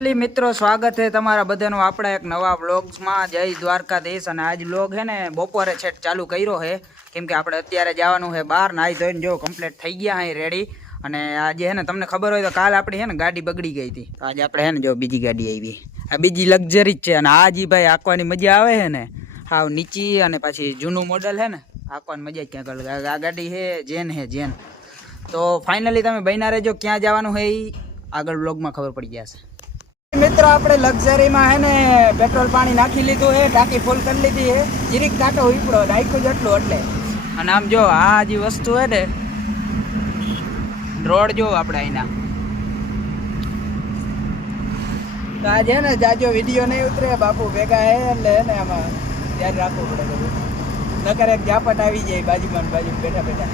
મિત્રો સ્વાગત છે તમારા બધાનું આપણા એક નવા વ્લોગ્સમાં। જય દ્વારકાધીશ। અને આજ વ્લોગ હે ને બપોરે છેટ ચાલુ કર્યો છે કેમ કે આપણે અત્યારે જવાનું છે બહાર। નાહી ધોઈને જો કમ્પ્લીટ થઈ ગયા હે રેડી। અને આજે હે ને તમને ખબર હોય તો કાલ આપણી હે ને ગાડી બગડી ગઈ હતી, તો આજે આપણે હે ને જો બીજી ગાડી આવી। આ બીજી લક્ઝરી જ છે અને આ જી ભાઈ આંકવાની મજા આવે છે ને હાવ નીચી અને પછી જૂનું મોડલ હે ને આંકવાની મજા જ ક્યાંક અલગ। આ ગાડી છે જેન। તો ફાઇનલી તમે બન્યા રહેજો, ક્યાં જવાનું છે એ આગળ વ્લોગમાં ખબર પડી જશે। મિત્રો આપણે લક્ઝરીમાં હે ને પેટ્રોલ પાણી નાખી લીધું છે, ટાંકી ફૂલ કરી લીધી છે, જીરીક ટાંકો ઉપડો નાખ્યું જેટલું એટલે। અને આમ જો આ જે વસ્તુ હે ને રોડ જો આપણે અહીંના તો આજે ને જાજો વિડીયો નહીં ઉતરે બાપુ ભેગા હે એટલે હે ને આમાં ધ્યાન રાખવું પડે બધું, નકર એક ઝાપટ આવી જાય બાજુમાં બેઠા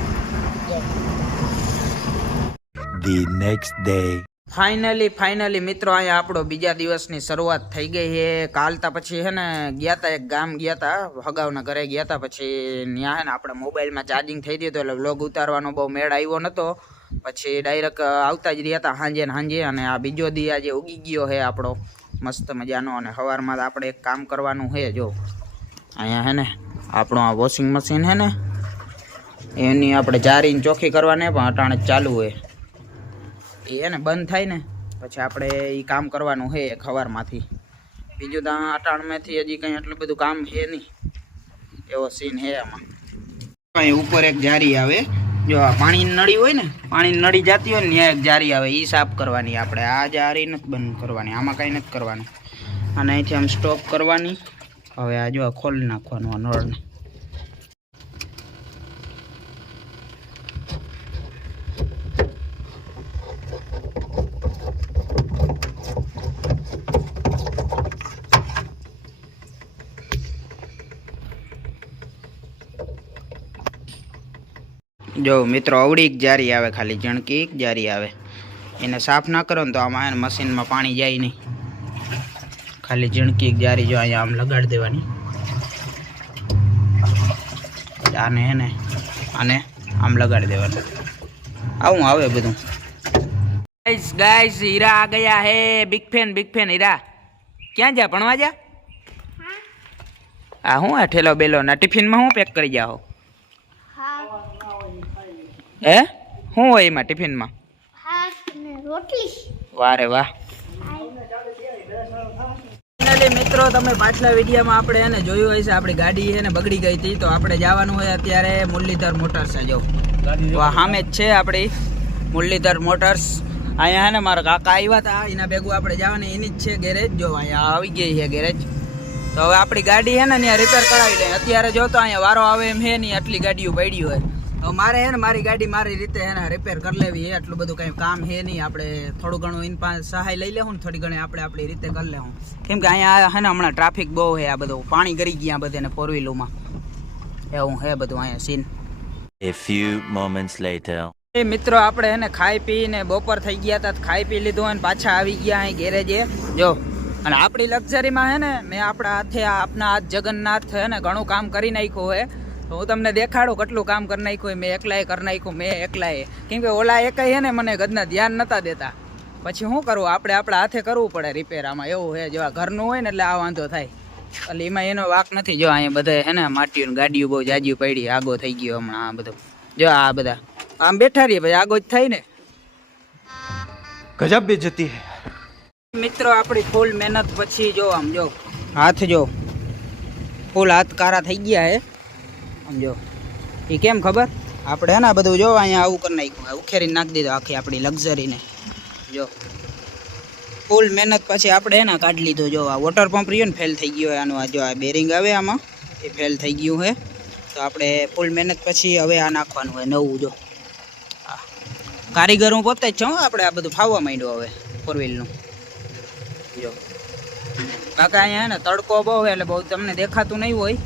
The next day. ફાઇનલી મિત્રો અહીંયા આપણો બીજા દિવસની શરૂઆત થઈ ગઈ છે। કાલતા પછી હે ને ગયા તા એક ગામ ગયા તા, હગાવના ઘરે ગયા તા, પછી ત્યાં હે ને આપણા મોબાઈલમાં ચાર્જિંગ થઈ ગયું એટલે વ્લોગ ઉતારવાનો બહુ મેળ આવ્યો નહોતો। પછી ડાયરેક્ટ આવતા જ રહ્યા હતા સાંજે અને આ બીજો દી આજે ઉગી ગયો છે આપણો મસ્ત મજાનો। અને સવારમાં આપણે એક કામ કરવાનું છે, જો અહીંયા હે ને આપણો આ વોશિંગ મશીન છે ને એની આપણે જારીને ચોખ્ખી કરવાની પણ અટાણે ચાલુ હોય એ ને બંધ થાય ને પછી આપણે એ કામ કરવાનું છે સવારમાંથી। બીજું તો અટાણમાંથી હજી કંઈ એટલું બધું કામ છે નહીં, એવો સીન છે આમાં। અહીં ઉપર એક જારી આવે, જો આ પાણીની નળી હોય ને, પાણીની નળી જતી હોય ને ત્યાં એક જારી આવે, એ સાફ કરવાની આપણે। આ જારી નથી બંધ કરવાની, આમાં કંઈ નથી કરવાનું। અને અહીંથી આમ સ્ટોપ કરવાની। હવે આ જો ખોલી નાખવાનું આ નળને। જો મિત્રો અવળી એક જારી આવે, ખાલી જણકી એક જારી આવે, એને સાફ ના કરો ને તો આમાં એને મશીનમાં પાણી જાય નહીં। ખાલી જણકી એક જારી જો અહીંયા આમ લગાડી દેવાની, આને હે ને આને આમ લગાડી દેવાનું, આવું આવે બધું। ગાઈસ હીરા આ ગયા હે, બિગ ફેન હીરા। ક્યાં જા ભણવા જા? આ હું આ ઠેલો બેલો ના ટિફિનમાં હું પેક કરી જાઓ? હે શું હોય એમાં ટિફિનમાં? રોટલી। વાહ રે વાહ। ફાઇનલી મિત્રો તમે પાછલા વિડીયોમાં આપણે એને જોયું હશે આપણી ગાડી છે ને બગડી ગઈ હતી, તો આપણે જવાનું હોય અત્યારે મુરલીધર મોટર્સ છે। જો સામે જ છે આપણી મુરલીધર મોટર્સ। અહીંયા હે ને મારા કાકા આવ્યા હતા, એના ભેગું આપણે જવાની એની જ છે ગેરેજ। જો અહીંયા આવી ગઈ છે ગેરેજ, તો હવે આપણી ગાડી છે ને ત્યાં રિપેર કરાવી લઈએ। અત્યારે જો તો અહીંયા વારો આવે એમ હે નહીં, આટલી ગાડીઓ પડી હોય તો મારે હે ને મારી ગાડી મારી રીતે હે ને રિપેર કરી લેવી છે। એટલું બધું કંઈ કામ હે નહીં, આપણે થોડું ઘણું એની પાસે સહાય લઈ લેવું ને, થોડી ઘણી આપણે આપણી રીતે કરી લેવું, કેમ કે અહીંયા હે ને હમણાં ટ્રાફિક બહુ છે, આ બધું પાણી કરી ગયા બધે ને ફોર વ્હીલમાં, એવું હે બધું અહીંયા scene. A few moments later. એ મિત્રો આપણે હે ને ખાઈ પીને બપોર થઈ ગયા હતા, ખાઈ પી લીધું અને પાછા આવી ગયા અહીં ગેરેજે। જો અને આપણી લક્ઝરીમાં હે ને મેં આપણા હાથે આપના હાથ જગન્નાથ હે ને ઘણું કામ કરી નાખ્યું હોય, તો હું તમને દેખાડું કેટલું કામ કરી નાખ્યું। મેં એકલાએ કરી નાખ્યું, કેમ કે ઓલા એકઈ હે ને મને ગદના ધ્યાન નતા દેતા, પછી શું કરવું આપણે આપણા હાથે કરવું પડે રિપેર આમાં, એવું છે। જો આ ઘરનું હોય ને એટલે આ વાંધો થાય, એટલે એમાં એનો વાક નથી। જો અહીંયા બધા હે ને માટીઓ ગાડીઓ બહુ જાજી પડી, આગો થઈ ગયો હમણાં આ બધું। જો આ બધા આમ બેઠા રહીએ પછી આગો જ થાય ને, ગજબ બેઇજ્જતી હે। મિત્રો આપણી ફૂલ મહેનત પછી જો આમ જો હાથ જો ફૂલ હાથ કારા થઈ ગયા હે, સમજો એ કેમ ખબર? આપણે હે ને બધું જો અહીંયા આવું કરી નાખ્યું, ઉખેરીને નાખી દીધું આખી આપણી લક્ઝરીને। જો ફૂલ મહેનત પછી આપણે હે ને કાઢી લીધું। જો આ વોટર પંપ રહ્યો ને ફેલ થઈ ગયો હોય આનું, આ જો આ બેરિંગ આવે આમાં એ ફેલ થઈ ગયું છે, તો આપણે ફૂલ મહેનત પછી હવે આ નાખવાનું હોય નવું। જો કારીગર હું પોતે જ છું, આપણે આ બધું ફાવવા માંડ્યું હવે ફોર વ્હીલનું। જો કાકા અહીંયા હે ને તડકો બહુ હોય એટલે બહુ તમને દેખાતું નહીં હોય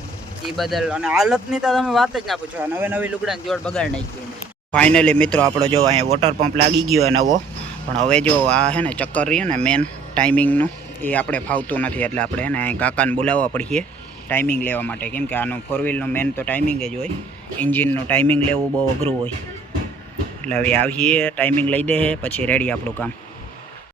એ બદલ, અને હાલતની તો તમે વાત જ ના પૂછો, નવી લુગડાની જોડ બગાડ નાખી। ફાઇનલી મિત્રો આપણો જો અહીંયા વોટર પંપ લાગી ગયો હોય નવો, પણ હવે જો આ હે ને ચક્કર રહ્યું ને મેન ટાઈમિંગનું એ આપણે ફાવતું નથી, એટલે આપણે હે ને અહીં કાકાને બોલાવવા પડીએ ટાઈમિંગ લેવા માટે, કેમ કે આનું ફોર વ્હીલનું મેન તો ટાઈમિંગ જ હોય, એન્જિનનું ટાઈમિંગ લેવું બહુ અઘરું હોય। એટલે હવે આવીએ ટાઈમિંગ લઈ દે પછી રેડી આપણું કામ।